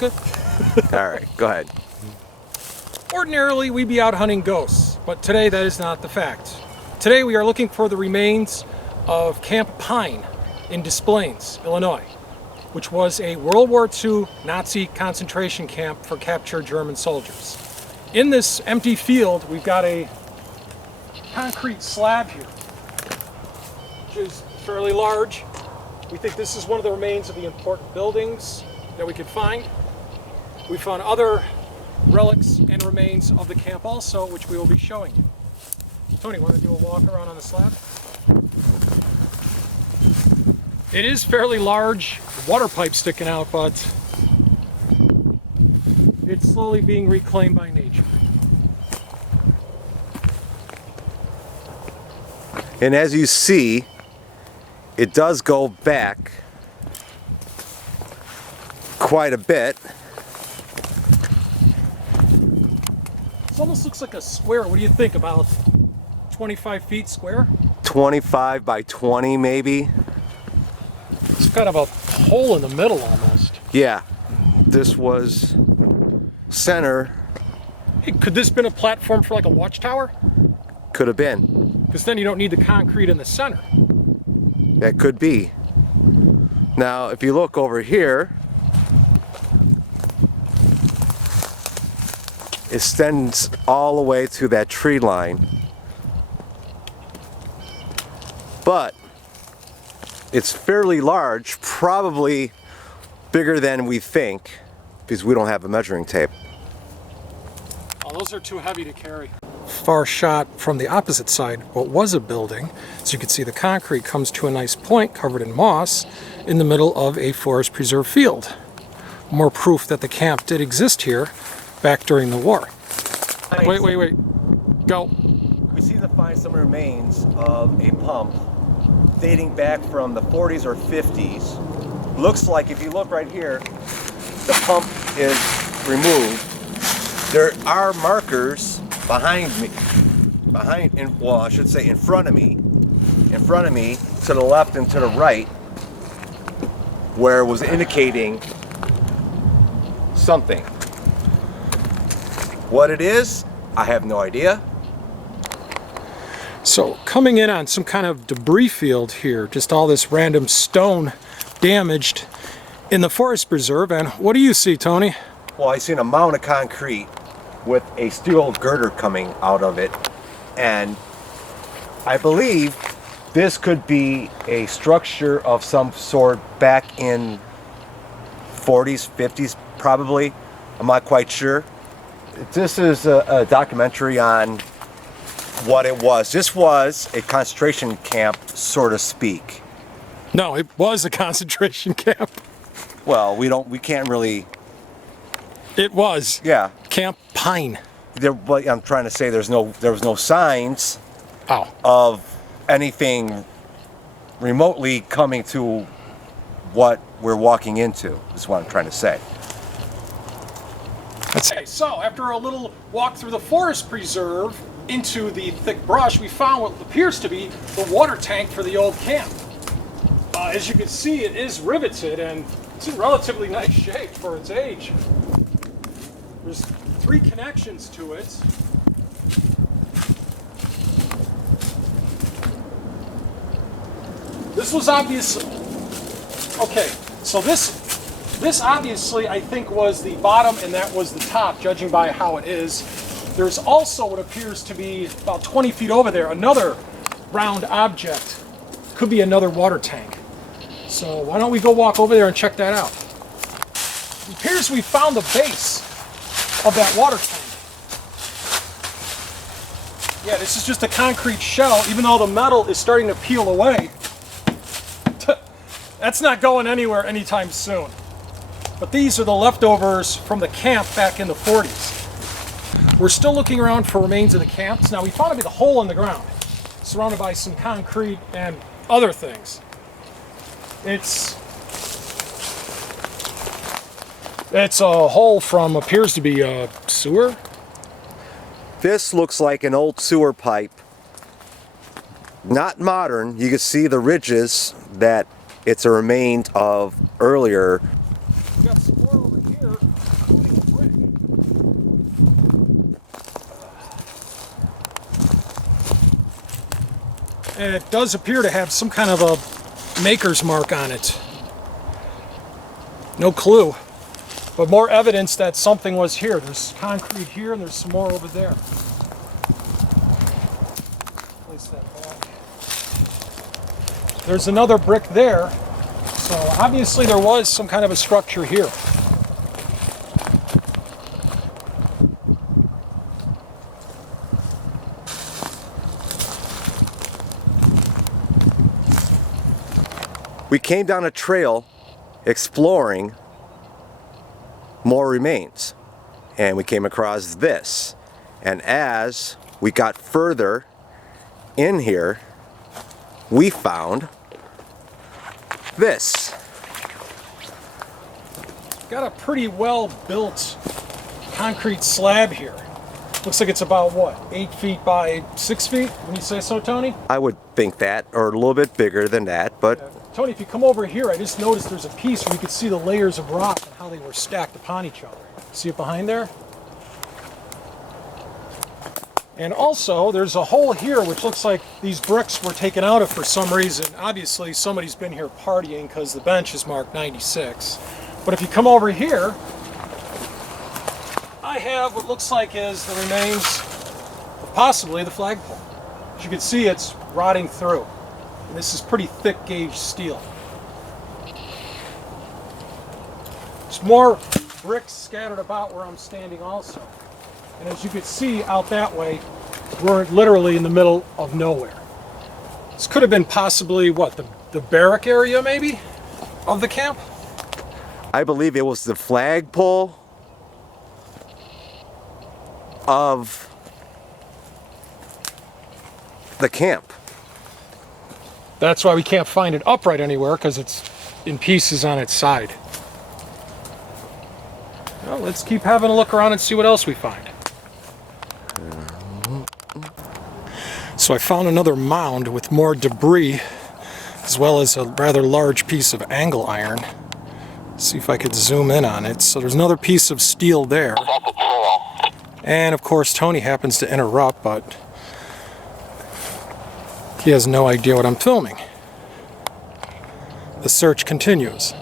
sucker. Alright, go ahead. Ordinarily, we'd be out hunting ghosts, but today that is not the fact. Today we are looking for the remains of Camp Pine in Des Plaines, Illinois, which was a World War II Nazi concentration camp for captured German soldiers. In this empty field, we've got a concrete slab here, which is fairly large. We think this is one of the remains of the important buildings that we could find. We found other relics and remains of the camp also, which we will be showing you. Tony, want to do a walk around on the slab? It is fairly large, water pipe sticking out, but it's slowly being reclaimed by nature. And as you see, it does go back quite a bit. This almost looks like a square. What do you think? About 25 feet square? 25 by 20 maybe. It's kind of a hole in the middle almost. Yeah, this was center. Hey, could this have been a platform for like a watchtower? Could have been. Because then you don't need the concrete in the center. That could be. Now, if you look over here, it extends all the way to that tree line. But it's fairly large, probably bigger than we think, because we don't have a measuring tape. Oh, those are too heavy to carry. Far shot from the opposite side, what was a building. So you can see the concrete comes to a nice point covered in moss in the middle of a forest preserve field. More proof that the camp did exist here back during the war. Wait. Go. We seem to find some remains of a pump dating back from the 40s or 50s. Looks like, if you look right here, the pump is removed. There are markers behind me, well, I should say in front of me, to the left and to the right, where it was indicating something. What it is, I have no idea. So coming in on some kind of debris field here, just all this random stone damaged in the forest preserve. And what do you see, Tony? Well, I see a mound of concrete with a steel girder coming out of it, and I believe this could be a structure of some sort back in 40s, 50s probably. I'm not quite sure. This is a documentary on what it was. This was a concentration camp, so to speak. No, it was a concentration camp. Well, we can't really. It was. Yeah. Camp Pine. What I'm trying to say, there was no signs Oh. of anything remotely coming to what we're walking into, is what I'm trying to say. Okay, so after a little walk through the forest preserve into the thick brush, we found what appears to be the water tank for the old camp. As you can see, it is riveted and it's in relatively nice shape for its age. There's 3 connections to it. This was obviously, okay, so this obviously I think was the bottom and that was the top, judging by how it is. There's also what appears to be about 20 feet over there, another round object. Could be another water tank. So why don't we go walk over there and check that out. It appears we found the base of that water tank. Yeah, this is just a concrete shell, even though the metal is starting to peel away. That's not going anywhere anytime soon. But these are the leftovers from the camp back in the 40s. We're still looking around for remains of the camps. Now we found a hole in the ground, surrounded by some concrete and other things. It's a hole from, appears to be a sewer. This looks like an old sewer pipe. Not modern. You can see the ridges that it's a remain of earlier. We've got some more over here. And it does appear to have some kind of a maker's mark on it. No clue. But more evidence that something was here. There's concrete here and there's some more over there. Place that back. There's another brick there. So obviously there was some kind of a structure here. We came down a trail exploring more remains, and we came across this. And as we got further in here, we found this. Got a pretty well built concrete slab here. Looks like it's about what, 8 feet by 6 feet? When you say so, Tony? I would think that, or a little bit bigger than that, but Tony, if you come over here, I just noticed there's a piece where you could see the layers of rock and how they were stacked upon each other. See it behind there? And also, there's a hole here which looks like these bricks were taken out of for some reason. Obviously, somebody's been here partying because the bench is marked 96. But if you come over here, I have what looks like is the remains of possibly the flagpole. As you can see, it's rotting through. And this is pretty thick gauge steel. There's more bricks scattered about where I'm standing also. And as you can see out that way, we're literally in the middle of nowhere. This could have been possibly, what, the barrack area maybe of the camp? I believe it was the flagpole of the camp. That's why we can't find it upright anywhere, because it's in pieces on its side. Well, let's keep having a look around and see what else we find. So I found another mound with more debris, as well as a rather large piece of angle iron. See if I could zoom in on it. So there's another piece of steel there. And of course Tony happens to interrupt, but he has no idea what I'm filming. The search continues.